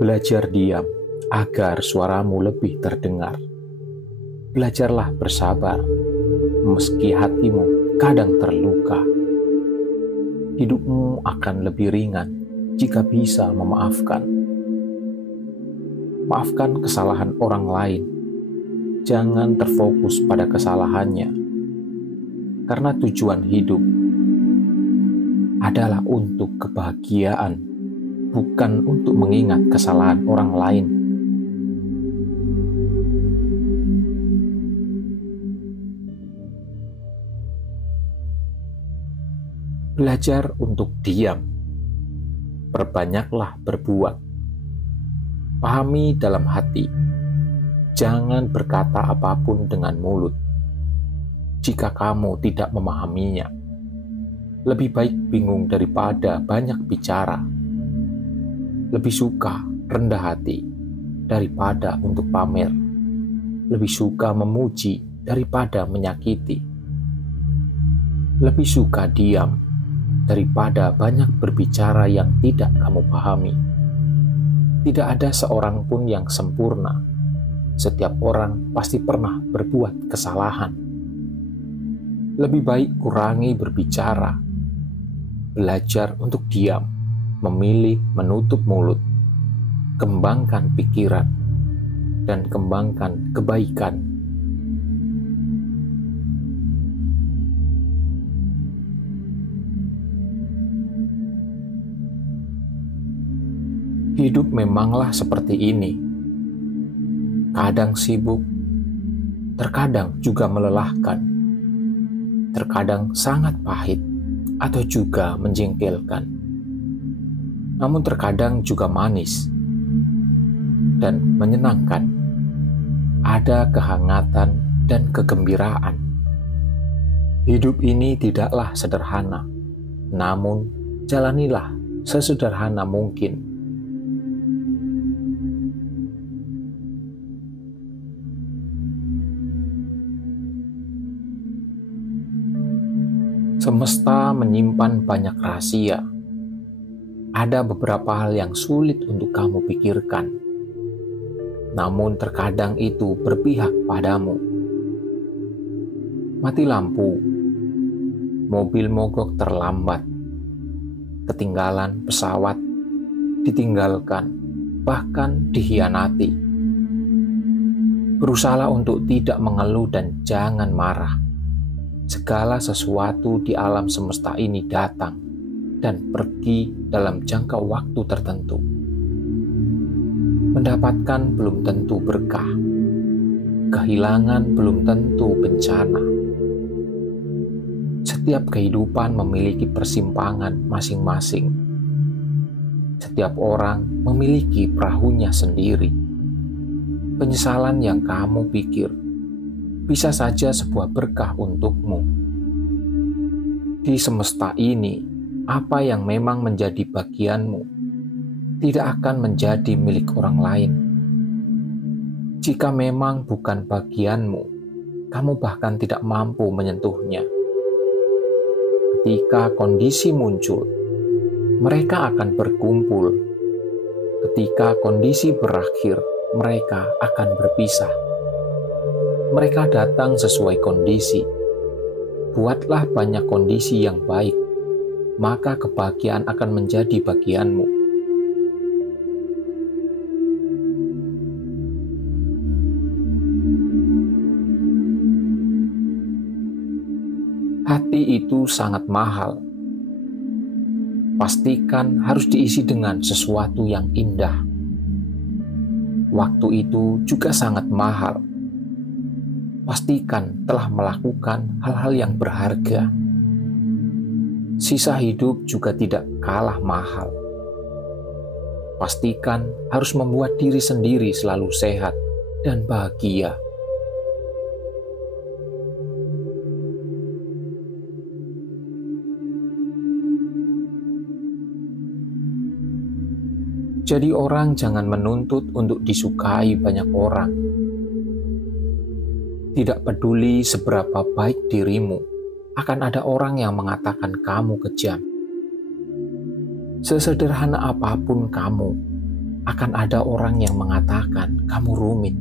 Belajar diam agar suaramu lebih terdengar. Belajarlah bersabar, meski hatimu kadang terluka. Hidupmu akan lebih ringan jika bisa memaafkan. Maafkan kesalahan orang lain. Jangan terfokus pada kesalahannya. Karena tujuan hidup adalah untuk kebahagiaan, bukan untuk mengingat kesalahan orang lain. Belajar untuk diam. Perbanyaklah berbuat. Pahami dalam hati. Jangan berkata apapun dengan mulut. Jika kamu tidak memahaminya, lebih baik bingung daripada banyak bicara. Lebih suka rendah hati daripada untuk pamer. Lebih suka memuji daripada menyakiti. Lebih suka diam daripada banyak berbicara yang tidak kamu pahami. Tidak ada seorang pun yang sempurna. Setiap orang pasti pernah berbuat kesalahan. Lebih baik kurangi berbicara. Belajar untuk diam. Memilih menutup mulut, kembangkan pikiran, dan kembangkan kebaikan. Hidup memanglah seperti ini. Kadang sibuk, terkadang juga melelahkan, terkadang sangat pahit, atau juga menjengkelkan. Namun terkadang juga manis dan menyenangkan. Ada kehangatan dan kegembiraan. Hidup ini tidaklah sederhana, namun jalanilah sesederhana mungkin. Semesta menyimpan banyak rahasia. Ada beberapa hal yang sulit untuk kamu pikirkan, namun terkadang itu berpihak padamu. Mati lampu, mobil mogok terlambat, ketinggalan pesawat, ditinggalkan, bahkan dikhianati. Berusahalah untuk tidak mengeluh dan jangan marah. Segala sesuatu di alam semesta ini datang dan pergi dalam jangka waktu tertentu. Mendapatkan belum tentu berkah. Kehilangan belum tentu bencana. Setiap kehidupan memiliki persimpangan masing-masing. Setiap orang memiliki perahunya sendiri. Penyesalan yang kamu pikir bisa saja sebuah berkah untukmu. Di semesta ini, apa yang memang menjadi bagianmu tidak akan menjadi milik orang lain. Jika memang bukan bagianmu, kamu bahkan tidak mampu menyentuhnya. Ketika kondisi muncul, mereka akan berkumpul. Ketika kondisi berakhir, mereka akan berpisah. Mereka datang sesuai kondisi. Buatlah banyak kondisi yang baik, maka kebahagiaan akan menjadi bagianmu. Hati itu sangat mahal. Pastikan harus diisi dengan sesuatu yang indah. Waktu itu juga sangat mahal. Pastikan telah melakukan hal-hal yang berharga. Sisa hidup juga tidak kalah mahal. Pastikan harus membuat diri sendiri selalu sehat dan bahagia. Jadi orang jangan menuntut untuk disukai banyak orang. Tidak peduli seberapa baik dirimu, akan ada orang yang mengatakan kamu kejam. Sesederhana apapun kamu, akan ada orang yang mengatakan kamu rumit.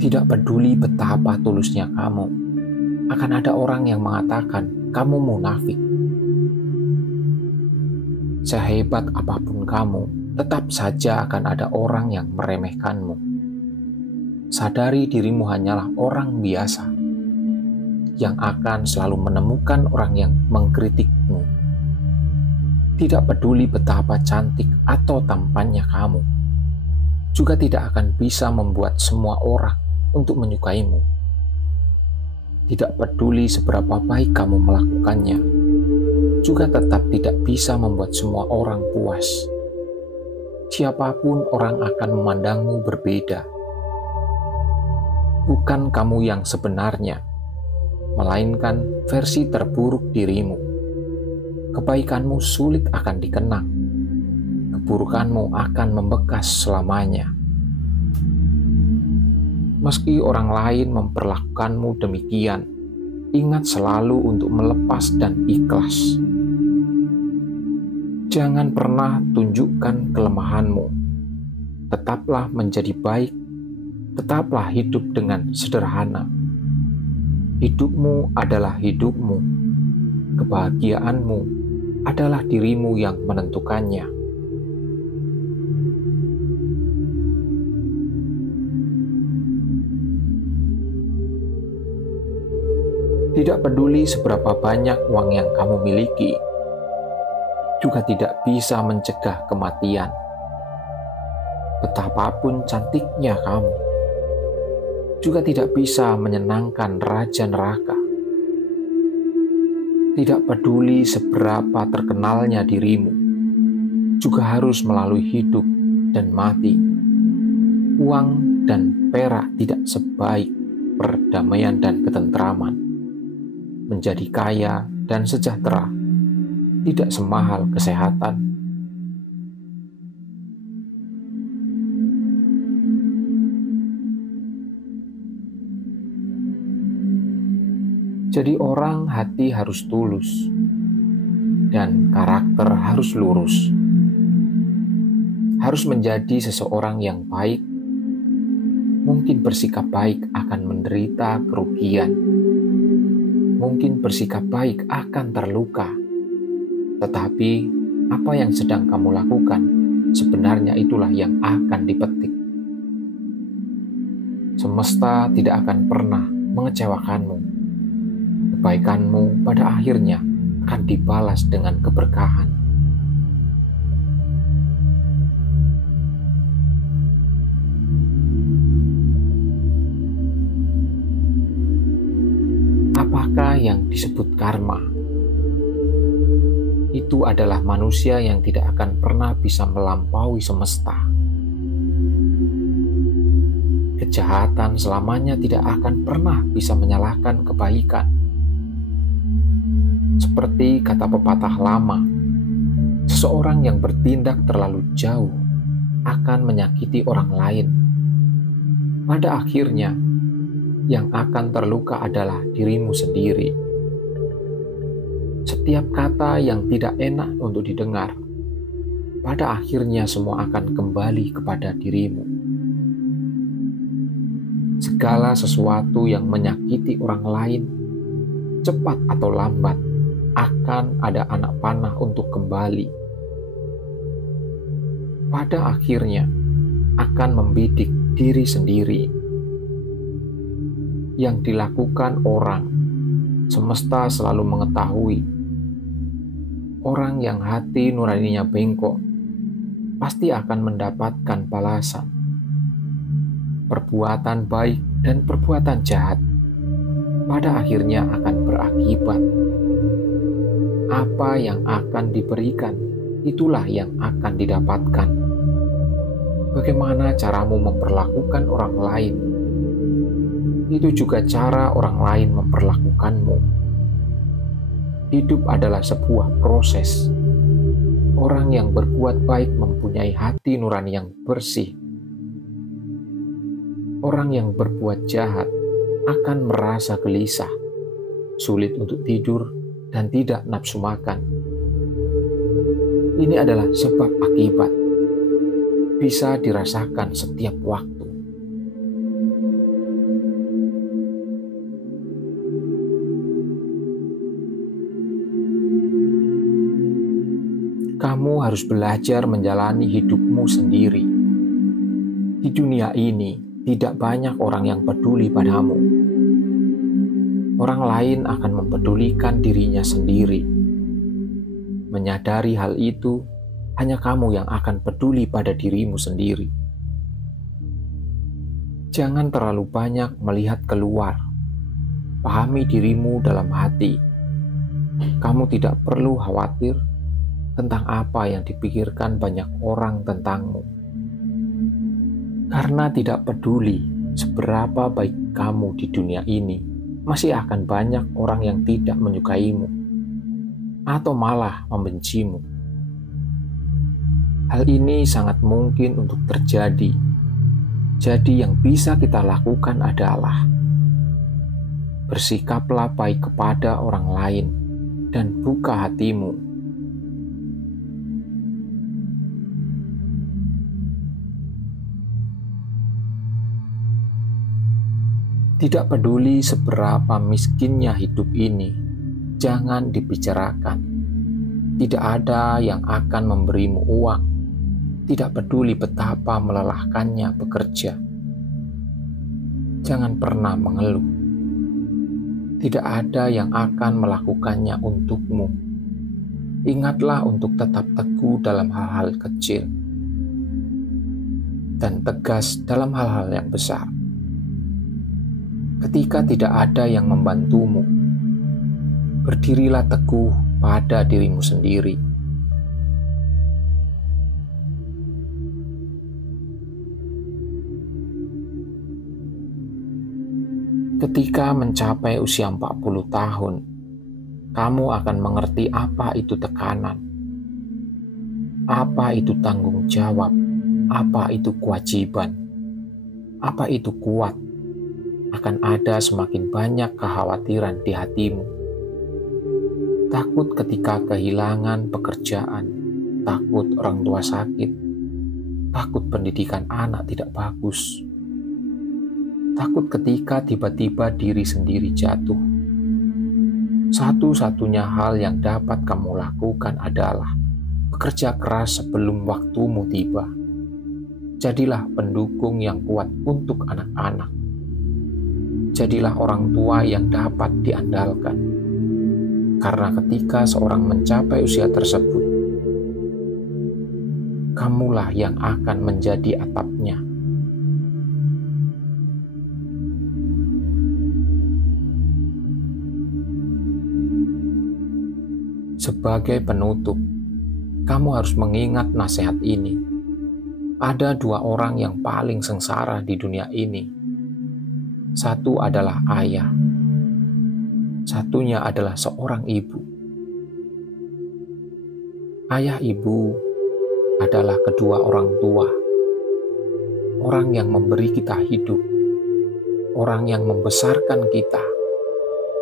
Tidak peduli betapa tulusnya kamu, akan ada orang yang mengatakan kamu munafik. Sehebat apapun kamu, tetap saja akan ada orang yang meremehkanmu. Sadari dirimu hanyalah orang biasa yang akan selalu menemukan orang yang mengkritikmu. Tidak peduli betapa cantik atau tampannya kamu, juga tidak akan bisa membuat semua orang untuk menyukaimu. Tidak peduli seberapa baik kamu melakukannya, juga tetap tidak bisa membuat semua orang puas. Siapapun orang akan memandangmu berbeda. Bukan kamu yang sebenarnya, melainkan versi terburuk dirimu. Kebaikanmu sulit akan dikenang, keburukanmu akan membekas selamanya. Meski orang lain memperlakukanmu demikian, ingat selalu untuk melepas dan ikhlas. Jangan pernah tunjukkan kelemahanmu. Tetaplah menjadi baik, tetaplah hidup dengan sederhana. Hidupmu adalah hidupmu. Kebahagiaanmu adalah dirimu yang menentukannya. Tidak peduli seberapa banyak uang yang kamu miliki, juga tidak bisa mencegah kematian. Betapapun cantiknya kamu, juga tidak bisa menyenangkan Raja Neraka. Tidak peduli seberapa terkenalnya dirimu, juga harus melalui hidup dan mati. Uang dan perak tidak sebaik perdamaian dan ketentraman. Menjadi kaya dan sejahtera tidak semahal kesehatan. Jadi orang hati harus tulus dan karakter harus lurus. Harus menjadi seseorang yang baik. Mungkin bersikap baik akan menderita kerugian. Mungkin bersikap baik akan terluka. Tetapi apa yang sedang kamu lakukan, sebenarnya itulah yang akan dipetik. Semesta tidak akan pernah mengecewakanmu. Kebaikanmu pada akhirnya akan dibalas dengan keberkahan. Apakah yang disebut karma? Itu adalah manusia yang tidak akan pernah bisa melampaui semesta. Kejahatan selamanya tidak akan pernah bisa menyalahkan kebaikan. Seperti kata pepatah lama, seseorang yang bertindak terlalu jauh akan menyakiti orang lain. Pada akhirnya, yang akan terluka adalah dirimu sendiri. Setiap kata yang tidak enak untuk didengar, pada akhirnya semua akan kembali kepada dirimu. Segala sesuatu yang menyakiti orang lain, cepat atau lambat, akan ada anak panah untuk kembali. Pada akhirnya, akan membidik diri sendiri. Yang dilakukan orang, semesta selalu mengetahui. Orang yang hati nuraninya bengkok, pasti akan mendapatkan balasan. Perbuatan baik dan perbuatan jahat, pada akhirnya akan berakibat. Apa yang akan diberikan, itulah yang akan didapatkan. Bagaimana caramu memperlakukan orang lain, itu juga cara orang lain memperlakukanmu. Hidup adalah sebuah proses. Orang yang berbuat baik mempunyai hati nurani yang bersih. Orang yang berbuat jahat akan merasa gelisah, sulit untuk tidur, dan tidak nafsu makan. Ini adalah sebab akibat. bisa dirasakan setiap waktu. Kamu harus belajar menjalani hidupmu sendiri. Di dunia ini, tidak banyak orang yang peduli padamu. Orang lain akan mempedulikan dirinya sendiri. Menyadari hal itu, hanya kamu yang akan peduli pada dirimu sendiri. Jangan terlalu banyak melihat keluar. Pahami dirimu dalam hati. Kamu tidak perlu khawatir tentang apa yang dipikirkan banyak orang tentangmu. Karena tidak peduli seberapa baik kamu di dunia ini, masih akan banyak orang yang tidak menyukaimu atau malah membencimu. Hal ini sangat mungkin untuk terjadi. Jadi yang bisa kita lakukan adalah bersikaplah baik kepada orang lain dan buka hatimu. Tidak peduli seberapa miskinnya hidup ini, jangan dibicarakan. Tidak ada yang akan memberimu uang. Tidak peduli betapa melelahkannya bekerja. Jangan pernah mengeluh. Tidak ada yang akan melakukannya untukmu. Ingatlah untuk tetap teguh dalam hal-hal kecil dan tegas dalam hal-hal yang besar. Ketika tidak ada yang membantumu, berdirilah teguh pada dirimu sendiri. Ketika mencapai usia 40 tahun, kamu akan mengerti apa itu tekanan, apa itu tanggung jawab, apa itu kewajiban, apa itu kuat. Akan ada semakin banyak kekhawatiran di hatimu. Takut ketika kehilangan pekerjaan, takut orang tua sakit, takut pendidikan anak tidak bagus, takut ketika tiba-tiba diri sendiri jatuh. Satu-satunya hal yang dapat kamu lakukan adalah bekerja keras sebelum waktumu tiba. Jadilah pendukung yang kuat untuk anak-anak. Jadilah orang tua yang dapat diandalkan. Karena ketika seorang mencapai usia tersebut, kamulah yang akan menjadi atapnya. Sebagai penutup, kamu harus mengingat nasihat ini. Ada dua orang yang paling sengsara di dunia ini. Satu adalah ayah, satunya adalah seorang ibu. Ayah ibu adalah kedua orang tua, orang yang memberi kita hidup, orang yang membesarkan kita,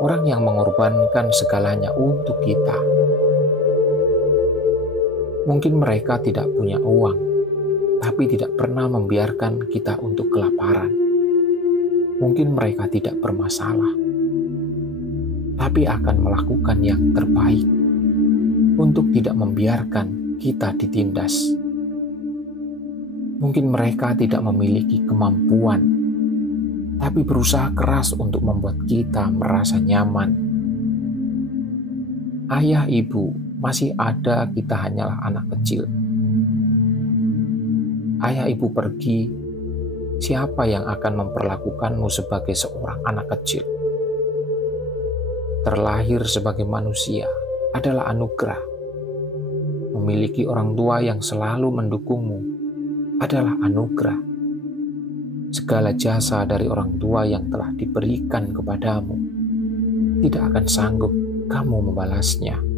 orang yang mengorbankan segalanya untuk kita. Mungkin mereka tidak punya uang, tapi tidak pernah membiarkan kita untuk kelaparan. Mungkin mereka tidak bermasalah, tapi akan melakukan yang terbaik untuk tidak membiarkan kita ditindas. Mungkin mereka tidak memiliki kemampuan, tapi berusaha keras untuk membuat kita merasa nyaman. Ayah ibu masih ada, kita hanyalah anak kecil. Ayah ibu pergi, siapa yang akan memperlakukanmu sebagai seorang anak kecil? Terlahir sebagai manusia adalah anugerah. Memiliki orang tua yang selalu mendukungmu adalah anugerah. Segala jasa dari orang tua yang telah diberikan kepadamu tidak akan sanggup kamu membalasnya.